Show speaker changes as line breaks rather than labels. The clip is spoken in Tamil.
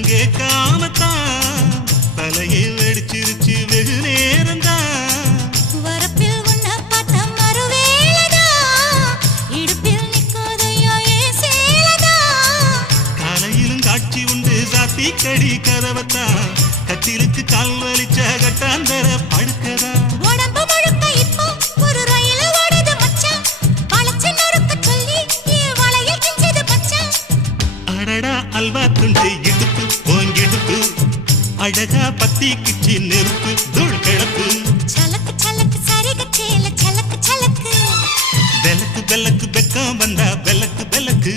நான் கேட்காமத்தான் தலையில் அடிச்சிருச்சு வெகு நேரம் தான்
வரப்பில் உன்ன பார்த்த மறுவேளதா இடுப்பில் நிற்காதையா ஏ சேலதா.
கடி கதவத்தான் கட்டிலுக்கு கால் வலிச்ச கட்டாந்தே அடடா அல்வா துண்டு இடுப்பு போங்கிடுப்பு அழகா பத்தி கிச்சி நெருப்பு தூள்
சலக்கு
வெலக்கு வெலக்கு வெக்கம் வந்தா வெலக்கு வெலக்கு